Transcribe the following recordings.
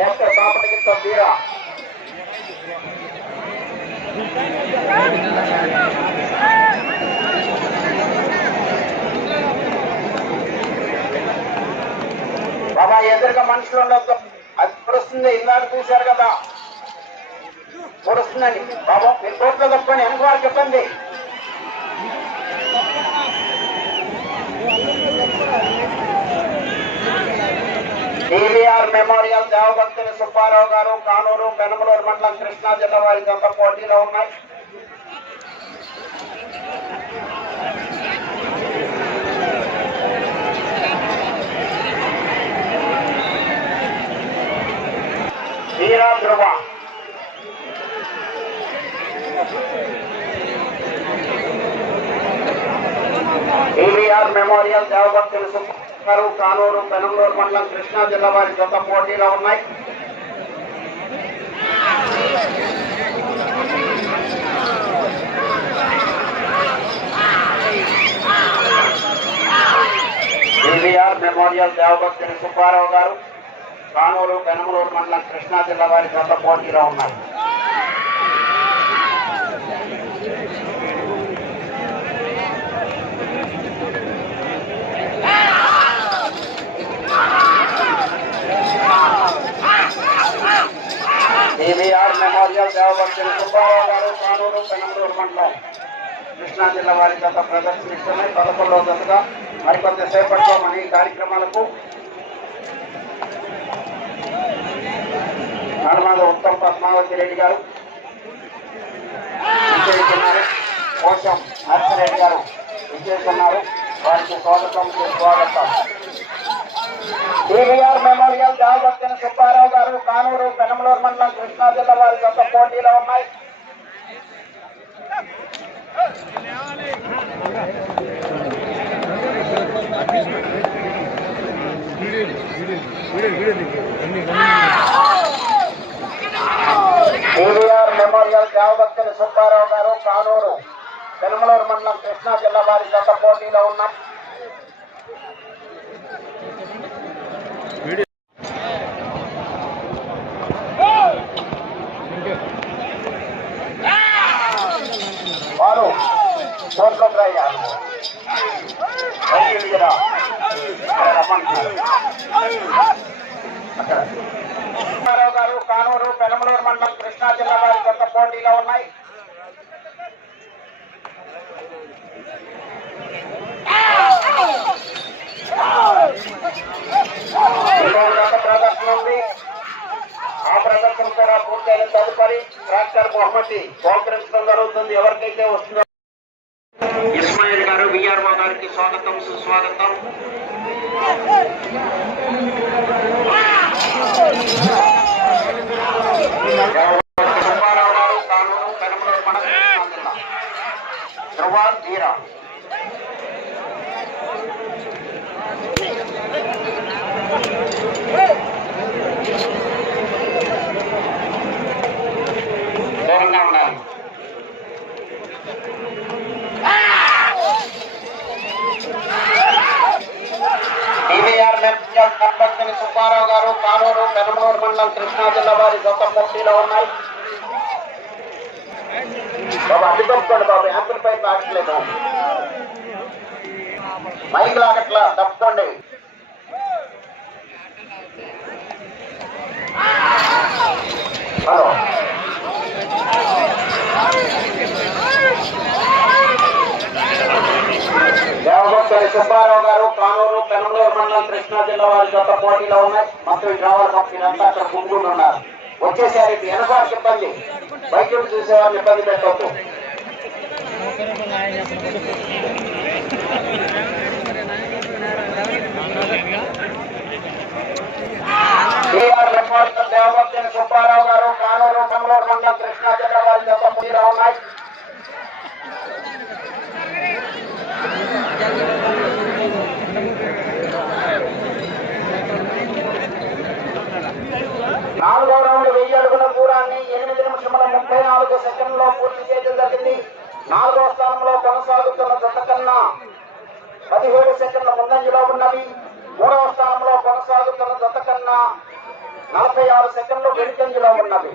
Left బాపటగిత్త వీరా? బాబా ఎదురుగా మనుషులు ఉండొద్దు అది పొడుస్తుంది. ఇందాక చూశారు కదా. పొడుస్తుందండి బాబా మీ కోట్లో తప్పని వెనక వారికి చెప్పండి టీవీఆర్ మెమోరియల్ దేవభక్తుని సుబ్బారావు గారు కానూరు పెనమలూరు మండలం కృష్ణా జిల్లా వారి జత పోటీలో ఉన్నాయి వీరా ధ్రువ టీవీఆర్ మెమోరియల్ దేవభక్తుల సుబ్బారావు కానూరు పెనంలూరు మండలం కృష్ణా జిల్లా వారి జత పోటీలో ఉన్నాయి. ఎన్బిఆర్ మెమోరియల్ దేవభక్తుని సుబ్బారావు గారు కానూరు పెనమలూరు మండలం కృష్ణా జిల్లా వారి జత పోటీలో ఉన్నారు. మెమోరియల్ దేవభక్తుని సుబ్బారావు గారు కానూరు పెనమలూరు మండలం. కృష్ణా జిల్లా వారి గత ప్రదర్శనిస్తున్నాయి. పదకొండవ దశగా మరికొంత సేపట్లో మన ఈ కార్యక్రమాలకు నడమాద ఉత్తమ్ పద్మావతి రెడ్డి గారు విజయిస్తున్నారు కోసం నర్సిరెడ్డి గారు విజయిస్తున్నారు వారికి స్వాగతం స్వాగతం. టీవీఆర్ మెమోరియల్ దేవభక్తిని సుబ్బారావు గారు కానూరు పెనమలూరు మండలం కృష్ణా జిల్లా వారి యొక్క పోటీలో ఉన్నాయి. TVR memorial దేవభక్తుని Subbarao garu Kanuru. పెనమలూరు మండలం కృష్ణా జిల్లా వారి గత పోటీలో ఉన్నాయి వారు అక్కడ. గారు కానూరు పెనమలూరు మండలం కృష్ణా జిల్లా వారి గత పోటీలో ఉన్నాయి. పూర్తయిన తదుపరి ట్రాక్టర్ బహుమతి బహుకరించడం జరుగుతుంది ఎవరికైతే వస్తుందో ఇస్మాయిల్ గారు విఆర్ఓ గారికి స్వాగతం సుస్వాగతం. సుబ్బారావు గారు కానూరు పెనమలూరు మండలం ధ్రువ ధీరా దూరంగా ఉండాలి టీవీఆర్ మెర్చియల్ కంపల్సరీ సుబ్బారావు గారు కానూరు పెనమలూరు మండలం కృష్ణా జిల్లా వారి గొప్ప పోటీలో ఉన్నాయి. బాబు అడ్డు తప్పుకోండి బాబు యాంపుల్ పై లాగట్లేదు మైక్ లాగట్లా తప్పుకోండి. హలో. దేవభక్తుల సుబ్బారావు గారు కానూరు పెనమలూరు మండలం కృష్ణా జిల్లా వారి గొప్ప పోటీలో ఉన్నాయి. మొత్తం ఈ డ్రావర్ కంపెనీలంతా అక్కడ గుంపుకుంటున్నారు వచ్చేసారి వెనకాలకు ఇబ్బంది బయట చూసేవారిని ఇబ్బంది పెట్టవద్దు. టీఆర్ రిపోర్టర్ దేవభక్తుల సుబ్బారావు గారు కానూరు పెనమలూరు మండలం కృష్ణా జిల్లా వారి గొప్ప పోటీలో ఉన్నాయి. ముప్పై నాలుగు సెకండ్లో పూర్తి చేయడం జరిగింది. నాలుగో స్థానంలో కొనసాగుతున్న జత కన్నా పదిహేడు సెకండ్ల ముందంజలో ఉన్నది. మూడవ స్థానంలో కొనసాగుతున్న జత కన్నా నలభై ఆరు సెకండ్లు వెనుకంజలో ఉన్నది.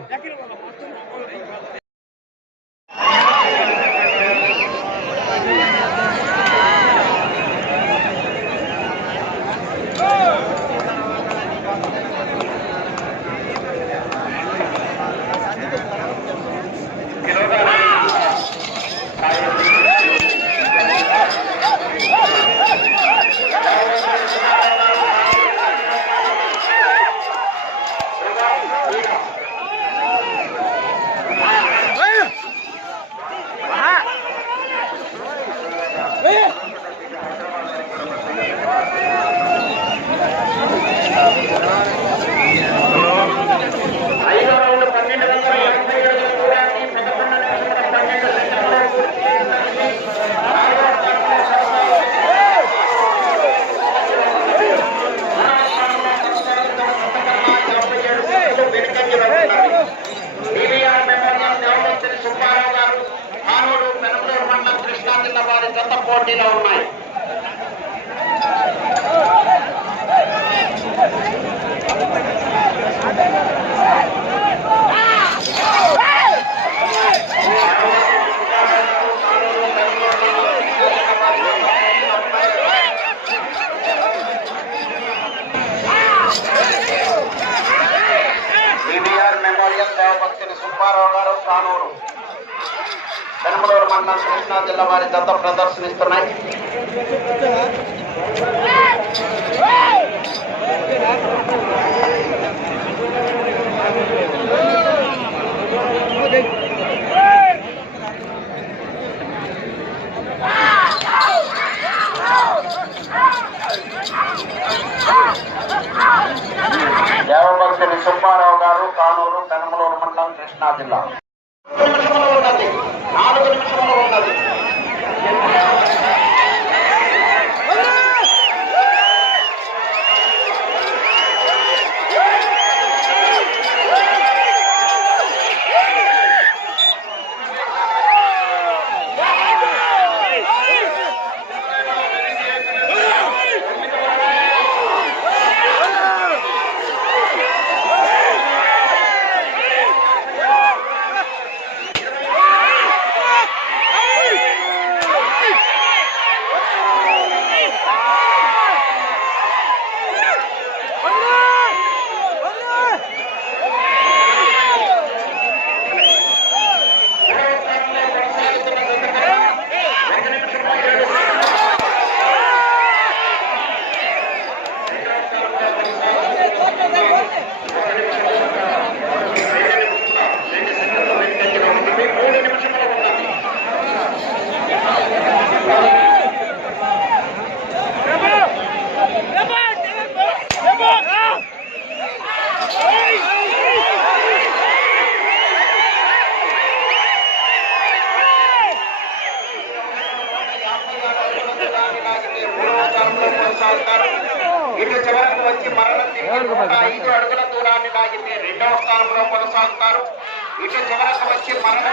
వచ్చి మరణ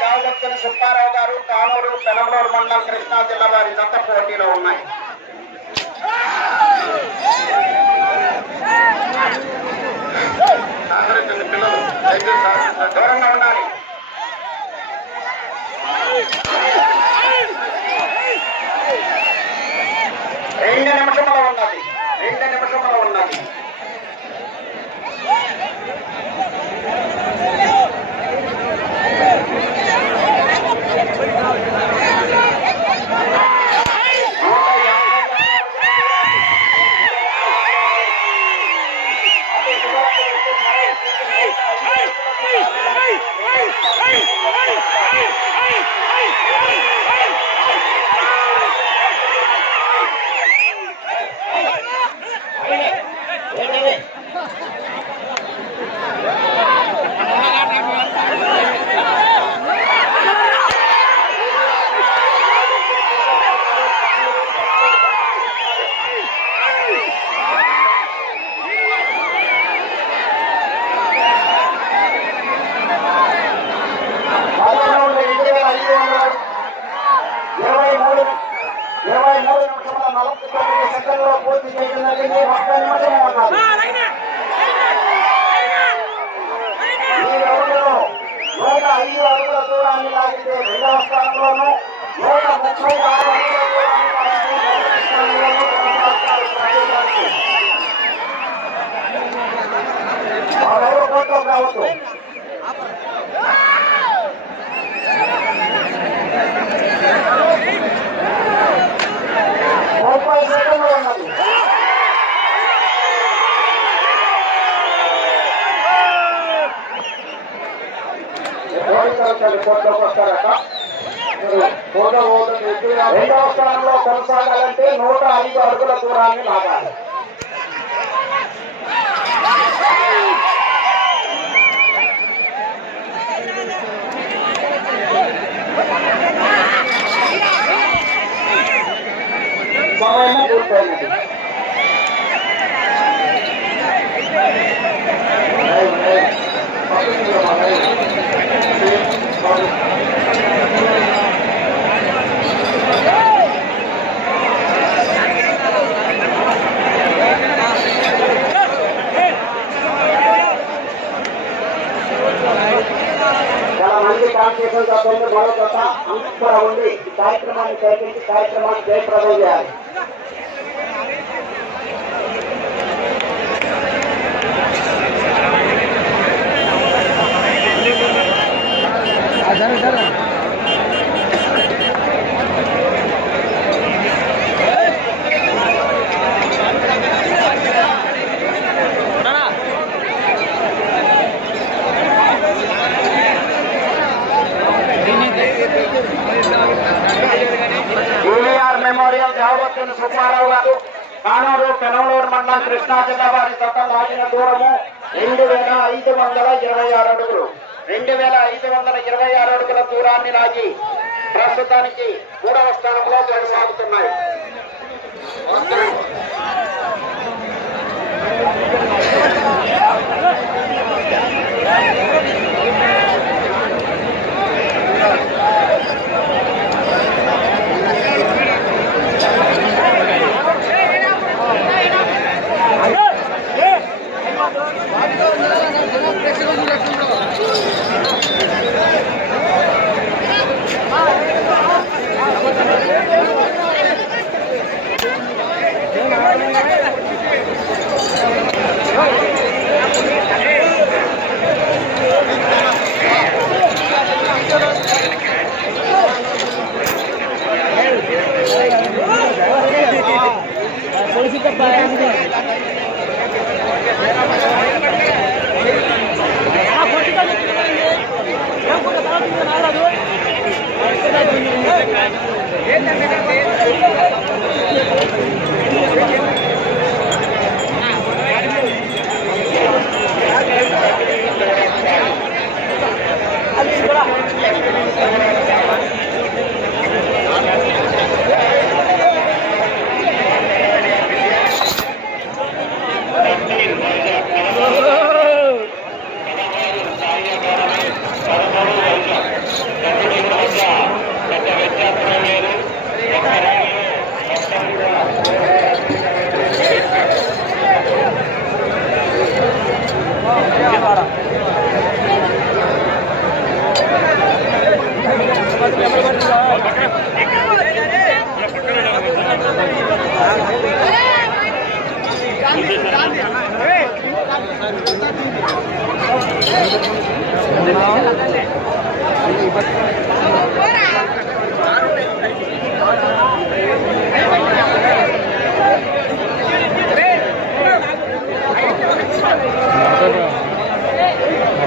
దావులక్కని సుబ్బారావు గారు కానూరు పెనమలూరు మండలం కృష్ణా జిల్లా వారి జత పోటీలో ఉన్నాయి. పిల్లలు దూరంగా ఉండాలి. Thank you. के नोट आदि को हरकत दौरान में भागा है Thank you. కాన్స్టిట్యూషన్ మరో కొత్త అంశం కూడా ఉంది కార్యక్రమాన్ని చేపించి కార్యక్రమాన్ని జయప్రదం చేయాలి యూనిఆర్ మెమోరియల్ దేవబత్తుని సుబ్బారావు గారు కానూరు పెనమలూరు మండలం కృష్ణా జిల్లా వారి జత లాగిన దూరము రెండు వేల ఐదు వందల ఇరవై ఆరు అడుగులు. రెండు వేల ఐదు వందల ఇరవై ఆరు అడుగుల దూరాన్ని లాగి ప్రస్తుతానికి మూడవ స్థానంలో కొనసాగుతున్నాయి ಇವತ್ತು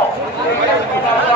Oh,